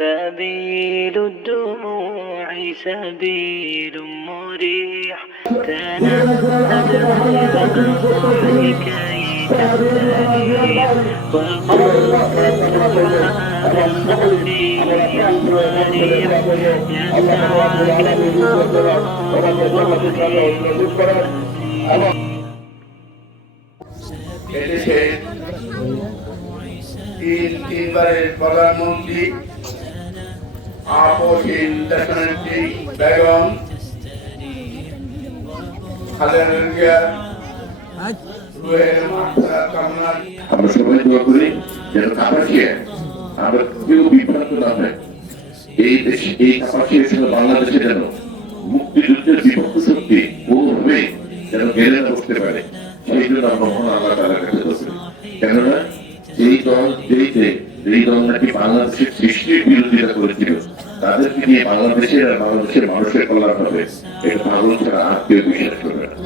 سبيل الدموع سبيل مريح تنهد غير ضحك كي تستريح وقلت الدعاء الخفي المريح يسعك তিনবারের প্রধানমন্ত্রী আপসহীন দেশনেত্রী বেগম খালেদা জিয়ার রুহের মাগফিরাত কামনা। আমরা সবাই দোয়া করি যেন কাপাসিয়া আমরা কেউ বিভ্রান্ত না হয়। এই দেশ এই কাপাসিয়া ছিল বাংলাদেশে যেন মুক্তিযুদ্ধের বিপক্ষ শক্তি কোনোভাবে যেন গেলে না বসতে পারে, সেই জন্য আমরা মহান আল্লাহ তাআলার কাছে দোয়া করি। কেননা এই দল যেই দল নাকি বাংলাদেশের সৃষ্টির বিরোধিতা করেছিল, তাদেরকে নিয়ে বাংলাদেশের আর বাংলাদেশের মানুষের কল্যাণ হবে, এটা পাগল ছাড়া আর কেউ বিশ্বাস করবে না।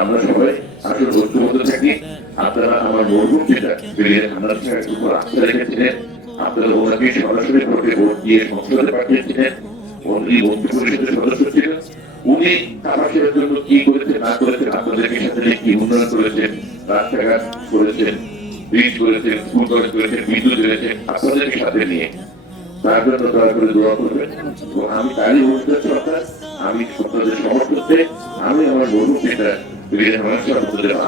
আমরা সবাই আসলে ঐক্যবদ্ধ থাকি। আপনারা আমার মরহুম পিতা ব্রিগেডিয়ার হামলার সাহেবের উপর আস্থা রেখেছিলেন, আপনারা ওনাকে সরাসরি ভোটে ভোট দিয়ে সংসদে পাঠিয়েছিলেন, উনি মন্ত্রী পরিষদের সদস্য ছিলেন। উনি কাপাসিয়ার জন্য কি করেছেন না করেছেন, আপনাদেরকে সাথে কি উন্নয়ন করেছেন, রাস্তাঘাট করেছেন, ব্রিজ করেছেন, স্কুল কলেজ করেছেন, বিদ্যুৎ দিয়েছেন, আপনাদেরকে সাথে নিয়ে তার জন্য দয়া করে দোয়া করবেন। এবং আমি তারই অনুরোধ সরকার, আমি আপনাদের সমর্থনে আমি আমার মরহুম পিতা ব্রিগেডিয়ার হামলার সাহেব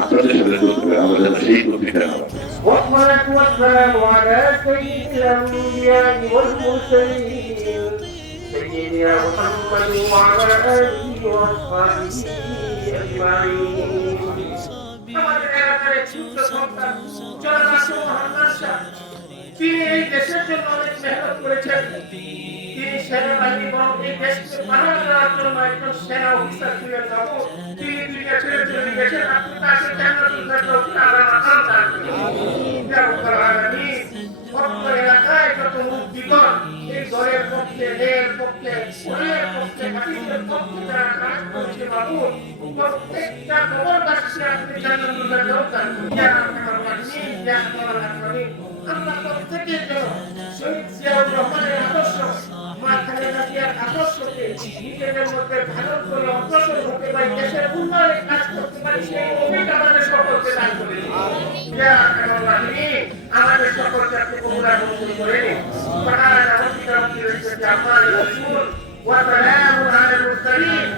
আপনাদের সাথে করতে পারি, আমরা যেন সেই প্রতিষ্ঠা হয়। والصلاة والسلام على سيد الأنبياء والمرسلين سيدنا محمد وعلى آله وأصحابه أجمعين. তিনি এই দেশের জন্য অনেক মেহনত করেছেন। তিনি সেনাবাহিনী এবং এই দেশকে পাহারা দেওয়ার জন্য একজন সেনা অফিসার ছিলেন। বাবু তিনি দুনিয়া ছেড়ে চলে গেছেন, আপনি তাকে জান্নাতুল ফেরদৌসে আল্লাহ মাকাম দান করুন। ইয়া রাব্বাল আলামিন। অত্র এলাকায় যত মুক্তিগণ এই দলের পক্ষে, এর পক্ষে, ওদের পক্ষে, হাদিসের পক্ষে যারা কাজ করছে বাবু, প্রত্যেকটা কবরবাসীকে আপনি জান্নাতুল ফেরদৌস দান করুন। ইয়া রাব্বাল আলামিন, ইয়া রাব্বাল আলামিন। আমরা প্রত্যেকের জন্য শহীদ জিয়াউর রহমানের আদর্শ, মা খালেদা জিয়ার আদর্শকে নিজেদের মধ্যে ধারণ করে অগ্রসর হতে পারি, দেশের উন্নয়নের কাজ করতে পারি, সেই অভিজ্ঞতা আমাদের সকলকে দান করে দিন। ইয়া রাব্বাল আলামিন। আমাদের সকলকে আপনি কবুল আর মঞ্জুর করে নিন। সুবহানা রাব্বিকা রাব্বিল ইজ্জাতি আম্মা ইয়াসিফুন ওয়া সালামুন আলাল মুরসালিন